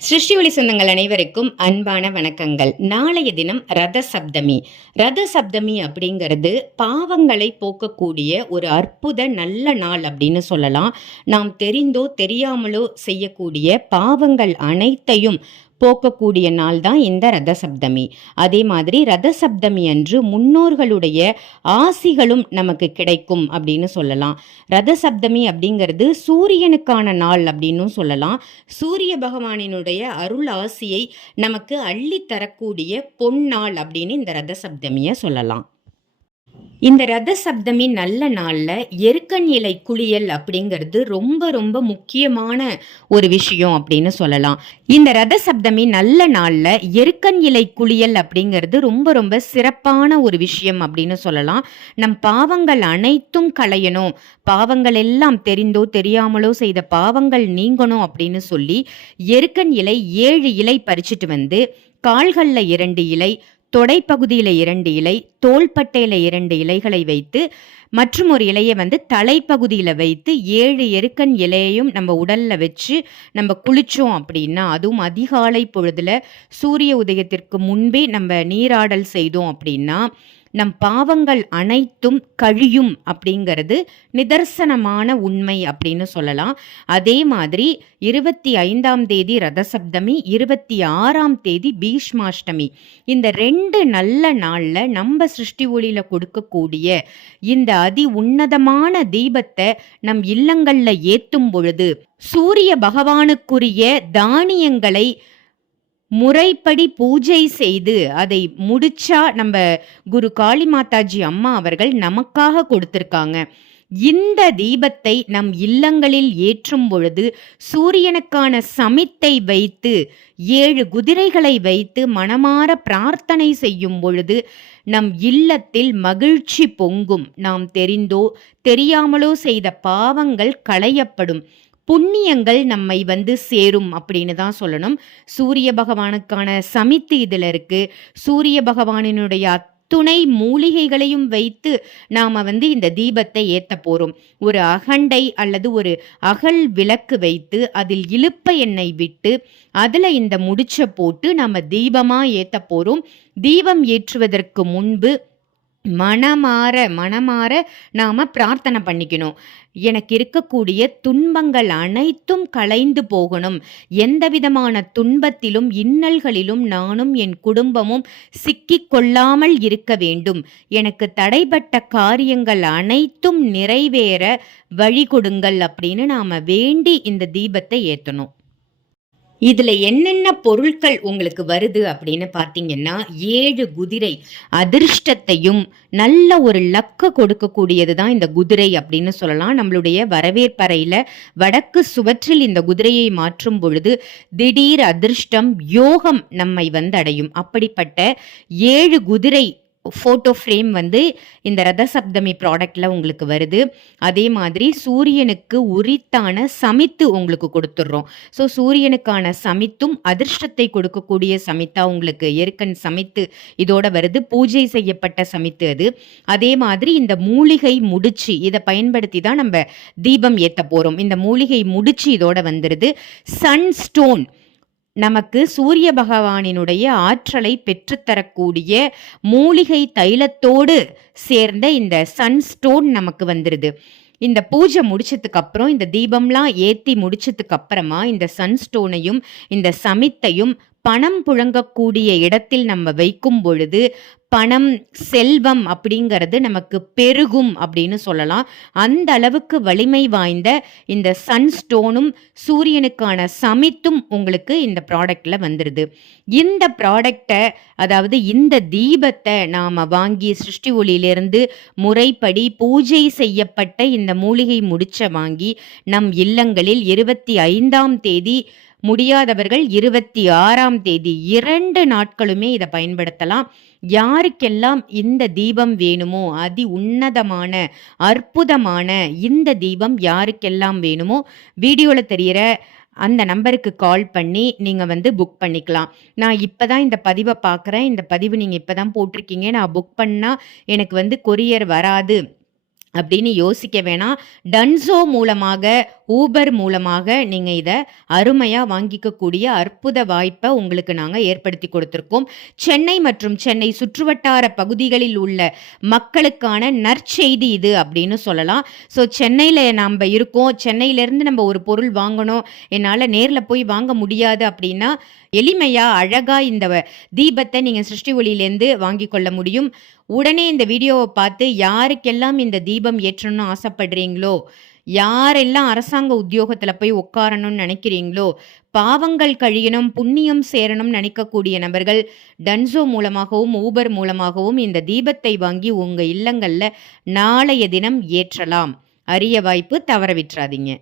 சிருஷ்டி ஒளி சொந்தங்கள் அனைவருக்கும் அன்பான வணக்கங்கள். நாளைய தினம் ரத சப்தமி. ரத சப்தமி அப்படிங்கிறது பாவங்களை போக்கக்கூடிய ஒரு அற்புத நல்ல நாள் அப்படின்னு சொல்லலாம். நாம் தெரிந்தோ தெரியாமலோ செய்யக்கூடிய பாவங்கள் அனைத்தையும் போக்கக்கூடிய நாள் தான் இந்த ரத சப்தமி. அதே மாதிரி ரத சப்தமி அன்று முன்னோர்களுடைய ஆசிகளும் நமக்கு கிடைக்கும் அப்படின்னு சொல்லலாம். ரத சப்தமி அப்படிங்கிறது சூரியனுக்கான நாள் அப்படின்னு சொல்லலாம். சூரிய பகவானினுடைய அருள் ஆசியை நமக்கு அள்ளி தரக்கூடிய பொன்னாள் அப்படின்னு இந்த ரத சப்தமியை சொல்லலாம். இந்த ரத சப்தமி நல்ல நாளில் எருக்கன் இலை குளியல் அப்படிங்கிறது ரொம்ப ரொம்ப முக்கியமான ஒரு விஷயம் அப்படின்னு சொல்லலாம். இந்த ரத சப்தமி நல்ல நாளில் எருக்கன் இலை குளியல் அப்படிங்கிறது ரொம்ப ரொம்ப சிறப்பான ஒரு விஷயம் அப்படின்னு சொல்லலாம். நம் பாவங்கள் அனைத்தும் களையணும், பாவங்கள் எல்லாம் தெரிந்தோ தெரியாமலோ செய்த பாவங்கள் நீங்கணும் அப்படின்னு சொல்லி எருக்கன் இலை 7 இலை பறிச்சுட்டு வந்து கால்களில் 2 இலை, தொடைப்பகுதியில் 2 இலை, தோள்பட்டையில் 2 இலைகளை வைத்து மற்றும் ஒரு இலையை தலைப்பகுதியில் வைத்து 7 எருக்கன் இலையையும் நம்ம உடல்ல வச்சு நம்ம குளிச்சோம் அப்படின்னா, அதுவும் அதிகாலை பொழுதுல சூரிய உதயத்திற்கு முன்பே நம்ம நீராடல் செய்தோம் அப்படின்னா நம் பாவங்கள் அனைத்தும் கழியும் அப்படிங்கிறது நிதர்சனமான உண்மை அப்படின்னு சொல்லலாம். அதே மாதிரி 25ஆம் தேதி ரதசப்தமி, 26ஆம் தேதி பீஷ்மாஷ்டமி. இந்த 2 நல்ல நாளில் நம்ம சிருஷ்டி ஒளியில கொடுக்கக்கூடிய இந்த அதி உன்னதமான தீபத்தை நம் இல்லங்களில் ஏற்றும் பொழுது சூரிய பகவானுக்குரிய தானியங்களை முறைப்படி பூஜை செய்து அதை முடிச்சா நம்ம குரு காளி மாதாஜி அம்மா அவர்கள் நமக்காக கொடுத்திருக்காங்க. இந்த தீபத்தை நம் இல்லங்களில் ஏற்றும் பொழுது சூரியனுக்கான சமித்தை வைத்து 7 குதிரைகளை வைத்து மனமாற பிரார்த்தனை செய்யும் பொழுது நம் இல்லத்தில் மகிழ்ச்சி பொங்கும். நாம் தெரிந்தோ தெரியாமலோ செய்த பாவங்கள் களையப்படும், புண்ணியங்கள் நம்மை சேரும் அப்படின்னு தான் சொல்லணும். சூரிய பகவானுக்கான சமித்து இதில் இருக்கு. சூரிய பகவானினுடைய துணை மூலிகைகளையும் வைத்து நாம் இந்த தீபத்தை ஏற்ற போகிறோம். ஒரு அகண்டை அல்லது ஒரு அகல் விளக்கு வைத்து அதில் இலுப்ப எண்ணெய் விட்டு அதில் இந்த முடிச்ச போட்டு நாம் தீபமாக ஏற்ற போகிறோம். தீபம் ஏற்றுவதற்கு முன்பு மனமாற நாம பிரார்த்தனை பண்ணிக்கணும். எனக்கு இருக்கக்கூடிய துன்பங்கள் அனைத்தும் களைந்து போகணும், எந்த விதமான துன்பத்திலும் இன்னல்களிலும் நானும் என் குடும்பமும் சிக்கிக் கொள்ளாமல் இருக்க வேண்டும், எனக்கு தடைப்பட்ட காரியங்கள் அனைத்தும் நிறைவேற வழி கொடுங்கள் அப்படின்னு நாம வேண்டி இந்த தீபத்தை ஏற்றணும். இதுல என்னென்ன பொருட்கள் உங்களுக்கு வருது அப்படின்னு பார்த்தீங்கன்னா, 7 குதிரை அதிர்ஷ்டத்தையும் நல்ல ஒரு லக்க கொடுக்கக்கூடியது தான் இந்த குதிரை அப்படின்னு சொல்லலாம். நம்மளுடைய வரவேற்பறையில வடக்கு சுவற்றில் இந்த குதிரையை மாற்றும் பொழுது திடீர் அதிர்ஷ்டம் யோகம் நம்மை அடையும். அப்படிப்பட்ட 7 குதிரை ஃபோட்டோ ஃப்ரேம் இந்த ரத சப்தமி ப்ராடக்டில் உங்களுக்கு வருது. அதே மாதிரி சூரியனுக்கு உரித்தான சமித்து உங்களுக்கு கொடுத்துட்றோம். ஸோ சூரியனுக்கான சமித்தும் அதிர்ஷ்டத்தை கொடுக்கக்கூடிய சமித்தா உங்களுக்கு எருக்கன் சமித்து இதோட வருது. பூஜை செய்யப்பட்ட சமித்து அது. அதே மாதிரி இந்த மூலிகை முடிச்சு இதை பயன்படுத்தி தான் நம்ம தீபம் ஏற்ற போகிறோம். இந்த மூலிகை முடிச்சு இதோட வந்துடுது. சன்ஸ்டோன் நமக்கு சூரிய பகவானினுடைய ஆற்றலை பெற்றுத்தரக்கூடிய மூலிகை தைலத்தோடு சேர்ந்த இந்த சன்ஸ்டோன் நமக்கு வந்துடுது. இந்த பூஜை முடிச்சதுக்கு அப்புறம் இந்த தீபம்லாம் ஏற்றி முடிச்சதுக்கு அப்புறமா இந்த சன்ஸ்டோனையும் இந்த சமித்தையும் பணம் புழங்கக்கூடிய இடத்தில் நம்ம வைக்கும் பொழுது பணம் செல்வம் அப்படிங்கிறது நமக்கு பெருகும் அப்படின்னு சொல்லலாம். அந்த அளவுக்கு வலிமை வாய்ந்த இந்த சன்ஸ்டோனும் சூரியனுக்கான சமித்தும் உங்களுக்கு இந்த ப்ராடக்டில் வந்துடுது. இந்த ப்ராடக்டை அதாவது இந்த தீபத்தை நாம் வாங்கி சிருஷ்டி ஒளியிலிருந்து முறைப்படி பூஜை செய்யப்பட்ட இந்த மூலிகை முடிச்ச வாங்கி நம் இல்லங்களில் 25ஆம் தேதி, முடியாதவர்கள் 26ஆம் தேதி 2 நாட்களுமே இதை பயன்படுத்தலாம். யாருக்கெல்லாம் இந்த தீபம் வேணுமோ, அதி உன்னதமான அற்புதமான இந்த தீபம் யாருக்கெல்லாம் வேணுமோ வீடியோவில் தெரிகிற அந்த நம்பருக்கு கால் பண்ணி நீங்கள் புக் பண்ணிக்கலாம். நான் இப்போ தான் இந்த பதிவை பார்க்குறேன், இந்த பதிவு நீங்கள் இப்போ தான் போட்டிருக்கீங்க, நான் புக் பண்ணால் எனக்கு கொரியர் வராது அப்படின்னு யோசிக்க வேணாம். டன்சோ மூலமாக, ஊபர் மூலமாக நீங்க இத அருமையா வாங்கிக்கக்கூடிய அற்புத வாய்ப்ப உங்களுக்கு நாங்க ஏற்படுத்தி கொடுத்திருக்கோம். சென்னை மற்றும் சென்னை சுற்றுவட்டார பகுதிகளில் உள்ள மக்களுக்கான நற்செய்தி இது அப்படின்னு சொல்லலாம். ஸோ சென்னையில நம்ப இருக்கோம். சென்னையிலேருந்து நம்ம ஒரு பொருள் வாங்கணும், என்னால நேர்ல போய் வாங்க முடியாது அப்படின்னா, எளிமையா, அழகா இந்த தீபத்த நீங்க சிருஷ்டி ஒளியிலேருந்து வாங்கிக் கொள்ள முடியும். உடனே இந்த வீடியோவை பார்த்து யாருக்கெல்லாம் இந்த தீபம் ஏற்றணும்னு ஆசைப்படுறீங்களோ, யாரெல்லாம் அரசாங்க உத்தியோகத்துல போய் உட்காரணும்னு நினைக்கிறீங்களோ, பாவங்கள் கழியணும், புண்ணியம் சேரணும்னு நினைக்கக்கூடிய நபர்கள் டன்சோ மூலமாகவும், ஊபர் மூலமாகவும் இந்த தீபத்தை வாங்கி உங்க இல்லங்கள்ல நாளைய தினம் ஏற்றலாம். அரிய வாய்ப்பு, தவற விட்டுறாதீங்க.